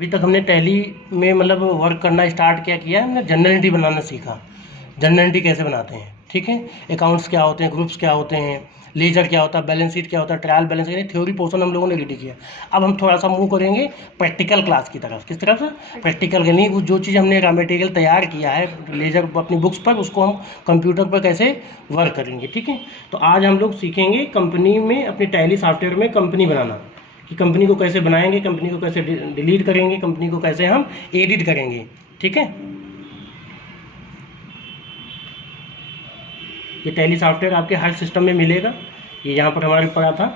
अभी तक हमने टैली में मतलब वर्क करना स्टार्ट किया हमने जनरल एंट्री बनाना सीखा। जनरल एंट्री कैसे बनाते हैं, ठीक है, अकाउंट्स क्या होते हैं, ग्रुप्स क्या होते हैं, लेजर क्या होता है, बैलेंस शीट क्या होता है, ट्रायल बैलेंस, यानी थ्योरी पोर्शन हम लोगों ने रेडी किया। अब हम थोड़ा सा मूव करेंगे प्रैक्टिकल क्लास की तरफ। किस तरफ? प्रैक्टिकल, यानी वो जो चीज़ हमने रॉ मटेरियल तैयार किया है लेजर अपनी बुक्स पर, उसको हम कंप्यूटर पर कैसे वर्क करेंगे। ठीक है, तो आज हम लोग सीखेंगे कंपनी में, अपनी टैली सॉफ्टवेयर में कंपनी बनाना, कि कंपनी को कैसे बनाएंगे, कंपनी को कैसे डिलीट करेंगे, कंपनी को कैसे हम एडिट करेंगे। ठीक है, ये टैली सॉफ्टवेयर आपके हर सिस्टम में मिलेगा। ये यहाँ पर हमारे पड़ा था,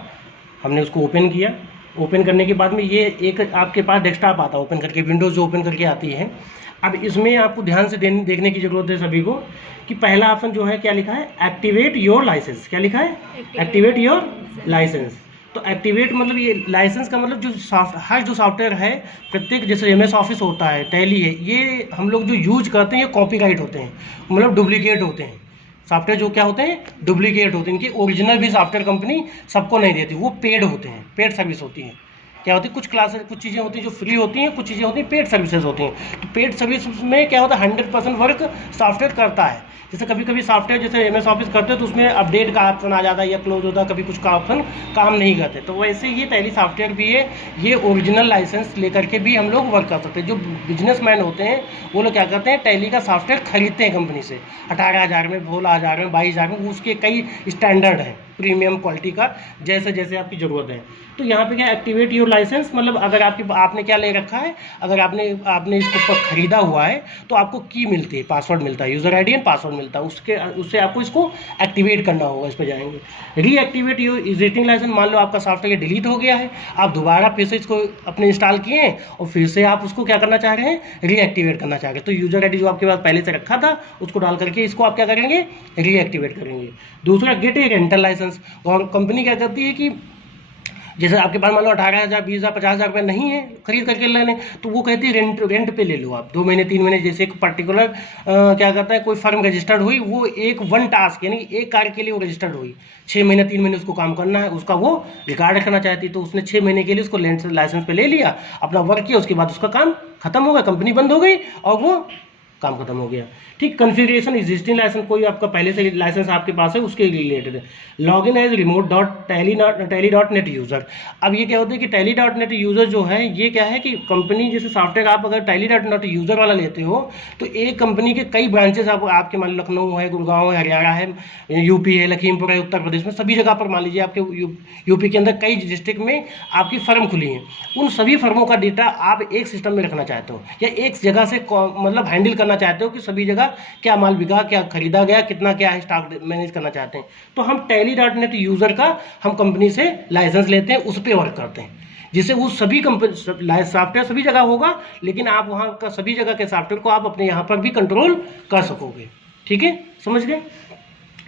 हमने उसको ओपन किया। ओपन करने के बाद में ये एक आपके पास डेस्कटॉप आता है, ओपन करके विंडोज़ जो ओपन करके आती है। अब इसमें आपको ध्यान से देखने की ज़रूरत है सभी को, कि पहला ऑप्शन जो है क्या लिखा है, एक्टिवेट योर लाइसेंस। क्या लिखा है? Activate your licence. तो एक्टिवेट मतलब ये लाइसेंस का मतलब हर जो सॉफ्टवेयर है, प्रत्येक, जैसे एमएस ऑफिस होता है, टैली है, ये हम लोग जो यूज करते हैं ये कॉपीराइट होते हैं, मतलब डुप्लीकेट होते हैं। सॉफ्टवेयर जो क्या होते हैं, डुप्लीकेट होते हैं। इनकी ओरिजिनल भी सॉफ्टवेयर कंपनी सबको नहीं देती, वो पेड होते हैं, पेड सर्विस होती है। क्या होती है, कुछ क्लासेस, कुछ चीज़ें होती हैं जो फ्री होती हैं, कुछ चीज़ें होती हैं पेड सर्विसेज होती हैं। तो पेड सर्विस में क्या होता है, 100% वर्क सॉफ्टवेयर करता है। जैसे कभी कभी सॉफ्टवेयर जैसे एमएस ऑफिस करते हैं तो उसमें अपडेट का ऑप्शन आ जाता है या क्लोज होता है, कभी कुछ का ऑप्शन काम नहीं करते। तो वैसे ये टैली सॉफ्टवेयर भी है, ये ओरिजिनल लाइसेंस लेकर के भी हम लोग वर्क कर सकते हैं। जो बिजनेसमैन होते हैं वो लोग क्या करते हैं, टैली का सॉफ्टवेयर खरीदते हैं कंपनी से, 18,000 में, 16,000 में, 22,000 में, उसके कई स्टैंडर्ड हैं प्रीमियम क्वालिटी का, जैसे जैसे आपकी ज़रूरत है। तो यहाँ पे क्या, एक्टिवेट योर लाइसेंस मतलब अगर आपने क्या ले रखा है, अगर आपने इसको खरीदा हुआ है तो आपको की मिलती है, पासवर्ड मिलता है, यूज़र आईडी एंड पासवर्ड मिलता है, उससे आपको इसको एक्टिवेट करना होगा। इस पर जाएंगे, रीएक्टिवेट योर एग्जिस्टिंग लाइसेंस। मान लो आपका सॉफ्टवेयर डिलीट हो गया है, आप दोबारा फिर से इसको अपने इंस्टॉल किए हैं और फिर से आप उसको क्या करना चाह रहे हैं, रीएक्टिवेट करना चाह रहे हैं। तो यूज़र आईडी जो आपके पास पहले से रखा था उसको डाल करके इसको आप क्या करेंगे, रीएक्टिवेट करेंगे। दूसरा, गेट ए रेंटल लाइसेंस। और कंपनी क्या करती है कि जैसे आपके पास मान लो 18,000, 20,000, 50,000 रुपये नहीं है खरीद करके लेने, तो वो कहती है रेंट पे ले लो आप, 2 महीने 3 महीने। जैसे एक पर्टिकुलर क्या करता है, कोई फर्म रजिस्टर्ड हुई, वो एक वन टास्क यानी एक कार्य के लिए वो रजिस्टर्ड हुई, 6 महीने 3 महीने उसको काम करना है, उसका वो रिकॉर्ड रखना चाहती है। तो उसने 6 महीने के लिए उसको लाइसेंस पे ले लिया, अपना वर्क किया, उसके बाद उसका काम खत्म हो गया, कंपनी बंद हो गई और वो काम खत्म हो गया। ठीक, कॉन्फ़िगरेशन एग्जिस्टिंग लाइसेंस, कोई आपका पहले से लाइसेंस आपके पास है उसके रिलेटेड है। Login as remote.tally.net user. अब ये क्या होता है कि tally.net यूज़र जो है, ये क्या है कि कंपनी जैसे सॉफ्टवेयर आप अगर tally.net यूज़र वाला लेते हो तो एक कंपनी के कई ब्रांचेस आपके मान लो लखनऊ है, गुड़गांव है, हरियाणा है, यूपी है, लखीमपुर है, उत्तर प्रदेश में, सभी जगह पर मान लीजिए आपके यूपी के अंदर कई डिस्ट्रिक्ट में आपकी फर्म खुली है। उन सभी फर्मों का डेटा आप एक सिस्टम में रखना चाहते हो या एक जगह से मतलब हैंडल करना चाहते हो कि सभी जगह क्या माल बिका, क्या खरीदा गया, कितना क्या है, स्टॉक मैनेज करना चाहते हैं। तो हम tally.net यूज़र का हम कंपनी से लाइसेंस लेते हैं, उस पर वर्क करते हैं, जिससे वो सभी कंपनी सॉफ्टवेयर सभी जगह होगा, लेकिन आप वहाँ का सभी जगह के सॉफ्टवेयर को आप अपने यहाँ पर भी कंट्रोल कर सकोगे। ठीक है, समझ गए।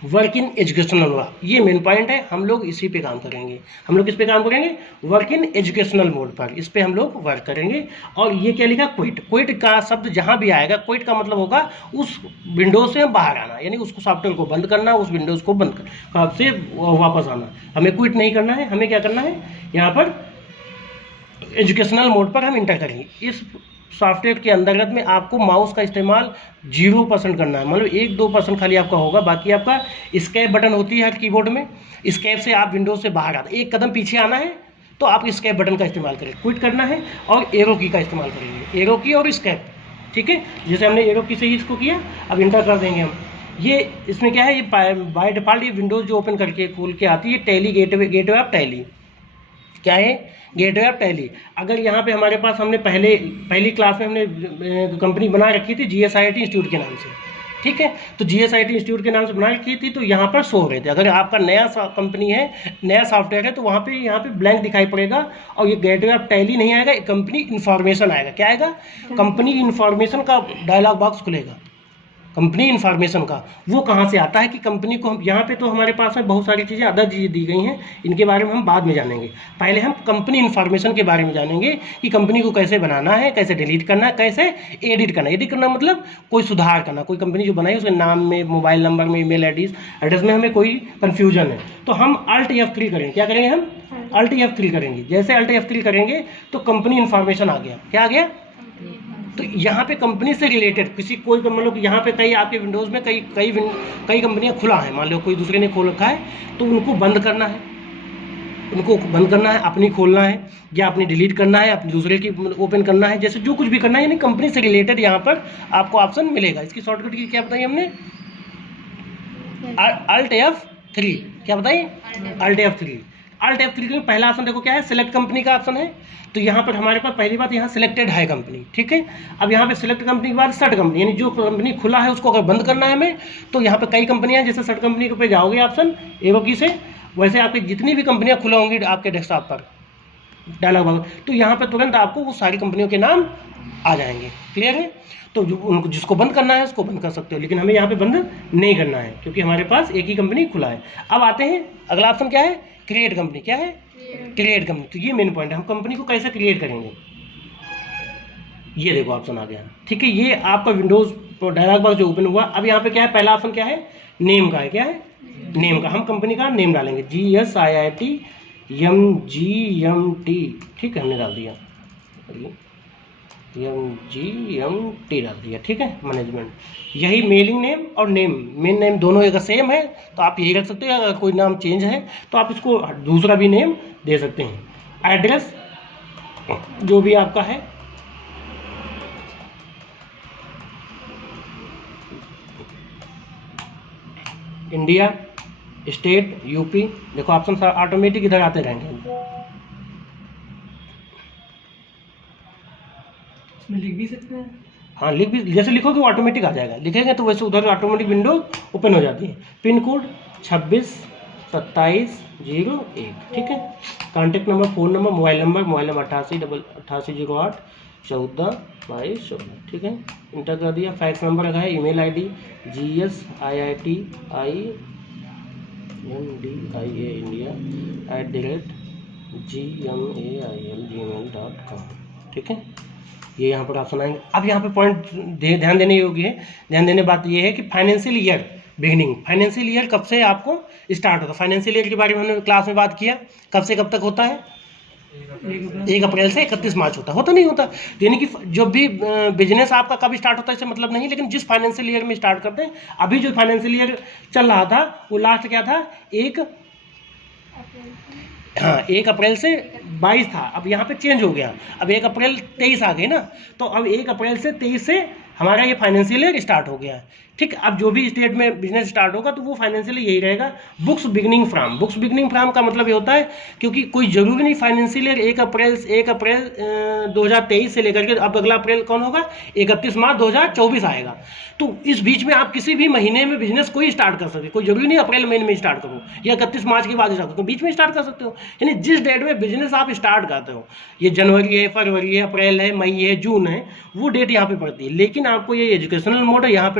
वर्क इन एजुकेशनल, ये मेन पॉइंट है, हम लोग इसी पे काम करेंगे। हम लोग किस पे काम करेंगे, वर्क इन एजुकेशनल मोड पर, इस पे हम लोग वर्क करेंगे। और ये क्या लिखा, क्विट का शब्द जहाँ भी आएगा, क्विट का मतलब होगा उस विंडोज से बाहर आना, यानी उसको सॉफ्टवेयर को बंद करना, उस विंडोज को बंद कर से वापस आना। हमें क्विट नहीं करना है, हमें क्या करना है, यहाँ पर एजुकेशनल मोड पर हम इंटर करेंगे। इस सॉफ्टवेयर के अंतर्गत में आपको माउस का इस्तेमाल 0% करना है, मतलब 1-2% खाली आपका होगा, बाकी आपका स्केप बटन होती है हर कीबोर्ड में, स्केप से आप विंडोज से बाहर आते, एक कदम पीछे आना है तो आप स्केप बटन का इस्तेमाल करें, क्विट करना है, और एरो की का इस्तेमाल करेंगे, एरो की और स्केप। ठीक है, जैसे हमने एरो की से ही इसको किया, अब इंटर कर देंगे हम। ये इसमें क्या है, ये बाय डिफ़ॉल्ट ये विंडोज़ जो ओपन करके खोल के आती है, टैली गेटवे ऑफ टैली। क्या है, गेटवे ऑफ टैली। अगर यहाँ पे हमारे पास हमने पहली क्लास में हमने कंपनी बना रखी थी GSIT इंस्टीट्यूट के नाम से, ठीक है, तो GSIT इंस्टीट्यूट के नाम से बना रखी थी, तो यहाँ पर शो हो रहे थे। अगर आपका नया कंपनी है, नया सॉफ्टवेयर है, तो यहाँ पे ब्लैंक दिखाई पड़ेगा और ये गेटवे ऑफ टैली नहीं आएगा, कंपनी इन्फॉर्मेशन आएगा। क्या आएगा, कंपनी इन्फॉर्मेशन का डायलॉग बॉक्स खुलेगा। कंपनी इन्फॉर्मेशन का, वो कहाँ से आता है कि कंपनी को हम यहाँ पे तो हमारे पास में बहुत सारी चीज़ें अदर चीज़ें दी गई हैं, इनके बारे में हम बाद में जानेंगे। पहले हम कंपनी इन्फॉर्मेशन के बारे में जानेंगे कि कंपनी को कैसे बनाना है, कैसे डिलीट करना है, कैसे एडिट करना है। एडिट करना मतलब कोई सुधार करना, कोई कंपनी जो बनाई उसके नाम में, मोबाइल नंबर में, ईमेल एड्रेस में हमें कोई कन्फ्यूजन है तो हम Alt F3 करेंगे। क्या करेंगे हम? Alt F3 करेंगे। जैसे Alt F3 करेंगे तो कंपनी इन्फॉर्मेशन आ गया। क्या आ गया? तो यहाँ पे कंपनी से रिलेटेड किसी कोई मतलब यहाँ पे कई आपके विंडोज़ में कई कंपनियाँ खुला है, मान लो कोई दूसरे ने खोल रखा है तो उनको बंद करना है, अपनी खोलना है या अपनी डिलीट करना है, अपनी दूसरे की ओपन करना है, जैसे जो कुछ भी करना है, यानी कंपनी से रिलेटेड यहाँ पर आपको ऑप्शन मिलेगा। इसकी शॉर्टकट की क्या बताई हमने? Alt F3। क्या बताइए? Alt F3। Alt F3 में पहला ऑप्शन देखो क्या है, सिलेक्ट कंपनी का ऑप्शन है। तो यहाँ पर हमारे पास पहली बात यहाँ सिलेक्टेड है कंपनी, ठीक है। अब यहाँ पे सिलेक्ट कंपनी के बाद सर्ट कंपनी, यानी जो कंपनी खुला है उसको अगर बंद करना है हमें, तो यहाँ पे कई कंपनियाँ हैं, जैसे सर्ट कंपनी पे जाओगे ऑप्शन एरो की से, वैसे आपकी जितनी भी कंपनियाँ खुला होंगी आपके डेस्कटॉप पर डायलॉग बॉक्स, तो यहाँ पर तुरंत आपको वो सारी कंपनियों के नाम आ जाएंगे। क्लियर है? तो उनको जिसको बंद करना है उसको बंद कर सकते हो, लेकिन हमें यहाँ पे बंद नहीं करना है क्योंकि हमारे पास एक ही कंपनी खुला है। अब आते हैं अगला ऑप्शन क्या है, क्रिएट कंपनी। क्या है? Create company. तो ये मेन पॉइंट है, हम कंपनी को कैसे क्रिएट करेंगे। ये देखो ऑप्शन आ गया, ठीक है। ये आपका विंडोज डायलॉग बॉक्स जो ओपन हुआ। अब यहाँ पे क्या है, पहला ऑप्शन क्या है, नेम का है। क्या है? नेम का। हम कंपनी का नाम डालेंगे GSIIT ठीक है, हमने डाल दिया MGMT डाल दिया, ठीक है। मैनेजमेंट, यही मेलिंग नेम और मेन नेम दोनों अगर सेम है तो आप यही रख सकते हैं। अगर कोई नाम चेंज है तो आप इसको दूसरा भी नेम दे सकते हैं। एड्रेस जो भी आपका है, इंडिया, स्टेट, यूपी, देखो ऑप्शन ऑटोमेटिक इधर आते रहेंगे। लिख भी सकते हैं, हाँ लिख भी, जैसे लिखोगे वो ऑटोमेटिक आ जाएगा, लिखेंगे तो वैसे उधर ऑटोमेटिक विंडो ओपन हो जाती है। पिन कोड 262701, ठीक है। Contact number, phone number, mobile number 8808 142214, ठीक है। इंटर कर दिया। फैक्स नंबर रखा है। ईमेल ID GSIITIindia@gmail.com, ठीक है। ये यहाँ पर ऑप्शन आएंगे। अब यहाँ पे पॉइंट ध्यान देने योग्य है, ध्यान देने बात ये है कि financial year beginning, financial year कब से आपको स्टार्ट होता है। फाइनेंशियल ईयर के बारे में हमने क्लास में बात किया, कब से कब तक होता है, 1 अप्रैल से 31 मार्च होता नहीं होता। यानी कि जो भी बिजनेस आपका कब स्टार्ट होता है इससे मतलब नहीं, लेकिन जिस फाइनेंशियल ईयर में स्टार्ट करते हैं। अभी जो फाइनेंशियल ईयर चल रहा था वो लास्ट क्या था, 1 अप्रैल से 22 था। अब यहाँ पे चेंज हो गया, अब 1 अप्रैल 23 आ गए ना, तो अब 1 अप्रैल से 23 से हमारा ये फाइनेंशियल ईयर स्टार्ट हो गया है, ठीक। अब जो भी स्टेट में बिजनेस स्टार्ट होगा तो वो फाइनेंशियल यही रहेगा, books beginning from. Books beginning from का मतलब ये होता है क्योंकि कोई जरूरी नहीं फाइनेंशियल ईयर 1 अप्रैल 2023 से लेकर के अब अगला अप्रैल कौन होगा, 31 मार्च 2024 आएगा। तो इस बीच में आप किसी भी महीने में बिजनेस कोई स्टार्ट कर सकते, कोई जरूरी नहीं अप्रैल महीने में स्टार्ट करो या 31 मार्च के बाद स्टार्ट करो, बीच में स्टार्ट कर सकते हो। यानी जिस डेट में बिजनेस आप स्टार्ट करते हो, ये जनवरी है, फरवरी है, अप्रैल है, मई है, जून है, वो डेट यहाँ पे पड़ती है। लेकिन आपको ये एजुकेशनल मोड है यहाँ पे